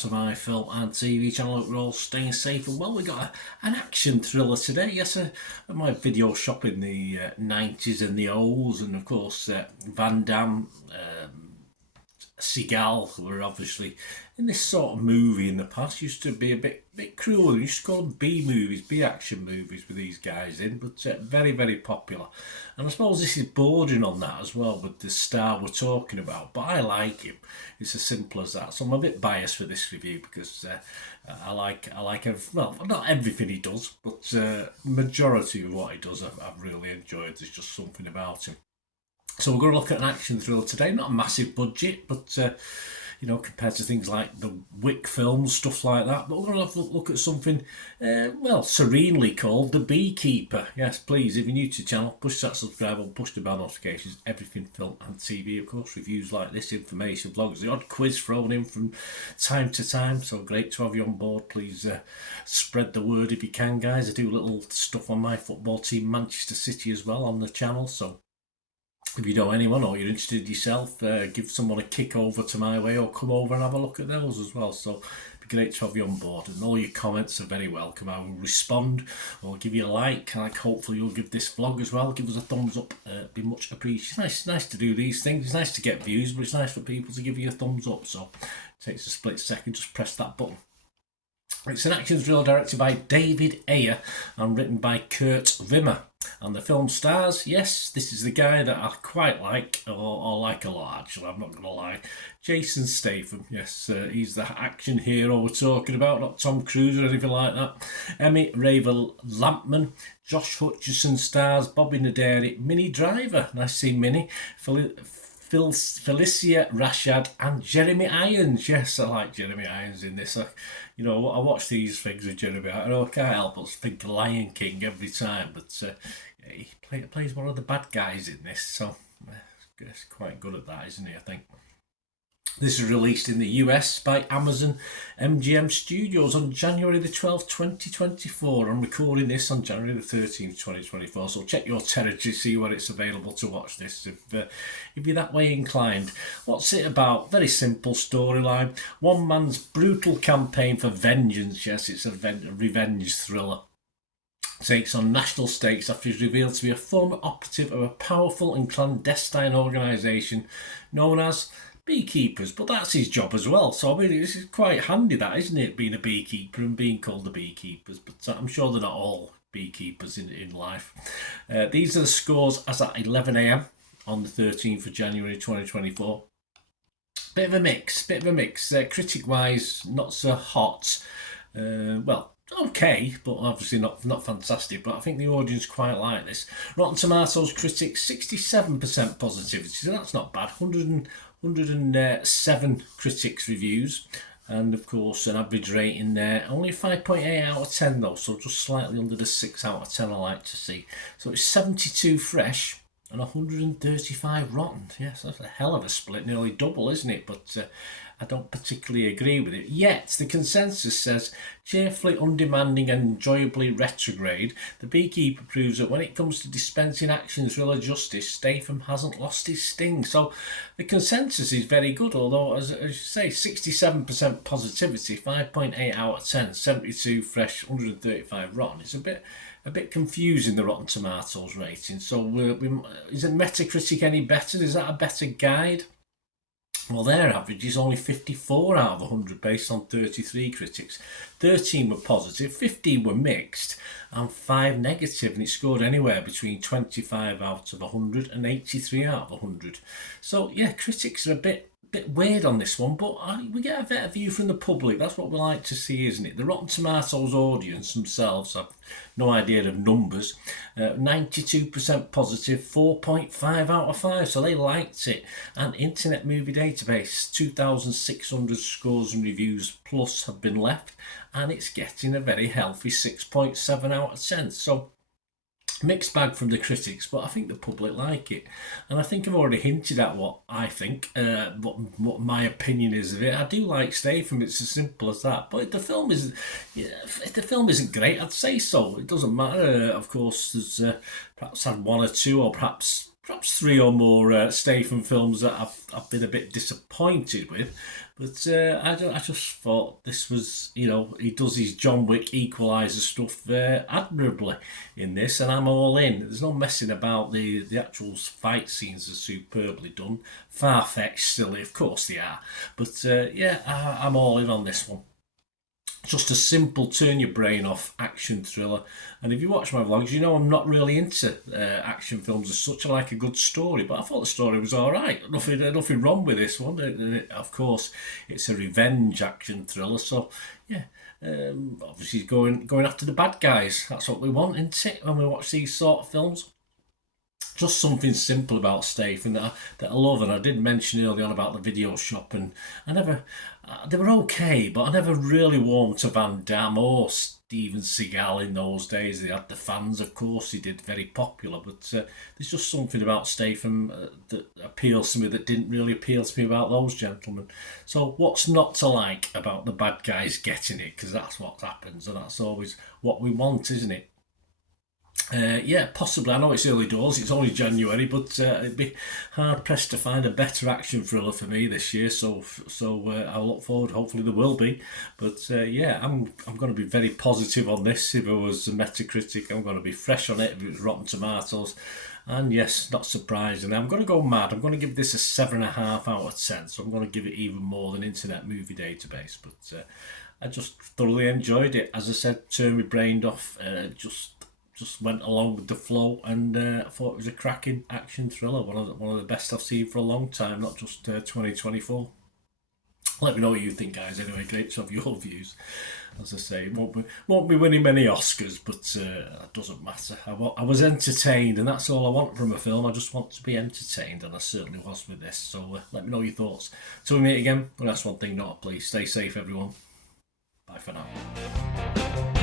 part of my film and TV channel. Hope we're all staying safe and well. We got an action thriller today. Yes, my video shop in the 90s and the O's, and of course Van Damme, Seagal were obviously in this sort of movie in the past. Used to be a bit cruel. You used to call them B movies, B action movies with these guys in, but very, very popular. And I suppose this is bordering on that as well with the star we're talking about. But I like him. It's as simple as that. So I'm a bit biased for this review because I like well, not everything he does, but majority of what he does I've really enjoyed. There's just something about him. So we're going to look at an action thriller today. Not a massive budget, but compared to things like the Wick films, stuff like that. But we're going to look at something, serenely called The Beekeeper. Yes, please, if you're new to the channel, push that subscribe button, push the bell notifications. Everything film and TV, of course. Reviews like this, information, vlogs, the odd quiz thrown in from time to time. So great to have you on board. Please spread the word if you can, guys. I do little stuff on my football team, Manchester City, as well on the channel. So if you know anyone or you're interested yourself, give someone a kick over to my way or come over and have a look at those as well. So it'd be great to have you on board, and all your comments are very welcome. I will respond or give you a like. Hopefully you'll give this vlog as well. Give us a thumbs up. Be much appreciated. It's nice to do these things. It's nice to get views, but it's nice for people to give you a thumbs up. So it takes a split second. Just press that button. It's an action thriller directed by David Ayer and written by Kurt Wimmer. And the film stars, yes, this is the guy that I quite like, or like a lot actually, I'm not going to lie, Jason Statham. Yes, he's the action hero we're talking about, not Tom Cruise or anything like that. Emmy Raver Lampman, Josh Hutcherson stars, Bobby Naderi, Minnie Driver, nice to see Minnie, Felicia Rashad and Jeremy Irons. Yes, I like Jeremy Irons in this. I watch these things with Jeremy Irons. I can't help but think Lion King every time, but he plays one of the bad guys in this, so he's quite good at that, isn't he, I think. This is released in the US by Amazon MGM Studios on January the 12th, 2024. I'm recording this on January the 13th, 2024. So check your territory, see where it's available to watch this if you're that way inclined. What's it about? Very simple storyline. One man's brutal campaign for vengeance. Yes, it's a revenge thriller. Takes on national stakes after he's revealed to be a former operative of a powerful and clandestine organisation known as Beekeepers, but that's his job as well. So I mean, this is quite handy, that, isn't it, being a beekeeper and being called the Beekeepers. But I'm sure they're not all beekeepers in life. These are the scores as at 11 a.m. on the 13th of January 2024. Bit of a mix. Critic-wise, not so hot. Okay, but obviously not fantastic. But I think the audience quite like this. Rotten Tomatoes critics 67% positivity, so that's not bad. 107 critics reviews, and of course an average rating there, only 5.8 out of 10 though, so just slightly under the 6 out of 10 I like to see. So it's 72 fresh and 135 rotten. Yes, that's a hell of a split, nearly double, isn't it? But I don't particularly agree with it. Yet the consensus says cheerfully undemanding and enjoyably retrograde, The Beekeeper proves that when it comes to dispensing action thriller justice, Statham hasn't lost his sting. So the consensus is very good, although as you say, 67% positivity, 5.8 out of 10, 72 fresh, 135 rotten. It's a bit confusing, the Rotten Tomatoes rating. So isn't Metacritic any better? Is that a better guide? Well, their average is only 54 out of 100 based on 33 critics. 13 were positive, 15 were mixed, and 5 negative, and it scored anywhere between 25 out of 100 and 83 out of 100. So, yeah, critics are a bit weird on this one, but we get a better view from the public. That's what we like to see, isn't it? The Rotten Tomatoes audience themselves have no idea of numbers. 92% positive, 4.5 out of 5, so they liked it. And Internet Movie Database, 2,600 scores and reviews plus have been left, and it's getting a very healthy 6.7 out of 10. So mixed bag from the critics, but I think the public like it, and I think I've already hinted at what I think, what my opinion is of it. I do like Statham; it's as simple as that. But if the film isn't great, I'd say so. It doesn't matter. Of course, there's perhaps had one or two, or perhaps perhaps 3 or more Statham films that I've been a bit disappointed with. But I just thought this was, he does his John Wick Equalizer stuff admirably in this, and I'm all in. There's no messing about. The actual fight scenes are superbly done. Far-fetched, silly, of course they are. But yeah, I'm all in on this one. Just a simple turn your brain off action thriller. And if you watch my vlogs, you know I'm not really into action films as such. I like a good story, but I thought the story was all right. Nothing wrong with this one. Of course, it's a revenge action thriller, so yeah. Obviously, going after the bad guys. That's what we want, isn't it? When we watch these sort of films. Just something simple about Statham that I love, and I did mention early on about the video shop, and I never, they were okay, but I never really warmed to Van Damme or Steven Seagal in those days. They had the fans, of course, he did very popular, but there's just something about Statham that appeals to me that didn't really appeal to me about those gentlemen. So what's not to like about the bad guys getting it? Because that's what happens, and that's always what we want, isn't it? Yeah, possibly. I know it's early doors, it's only January, but it'd be hard pressed to find a better action thriller for me this year. So I'll look forward. Hopefully there will be. But yeah, I'm going to be very positive on this. If it was a Metacritic, I'm going to be fresh on it. If it was Rotten Tomatoes, and yes, not surprising. I'm going to go mad. I'm going to give this a 7.5 out of 10. So I'm going to give it even more than Internet Movie Database. But I just thoroughly enjoyed it. As I said, turned my brain off. Just went along with the flow, and I thought it was a cracking action thriller, one of the best I've seen for a long time, not just 2024. Let me know what you think, guys. Anyway, great to have your views. As I say, won't be winning many Oscars, but that doesn't matter. I was entertained, and that's all I want from a film. I just want to be entertained, and I certainly was with this. So let me know your thoughts. Till we meet again, well, that's one thing, not a please. Stay safe, everyone. Bye for now.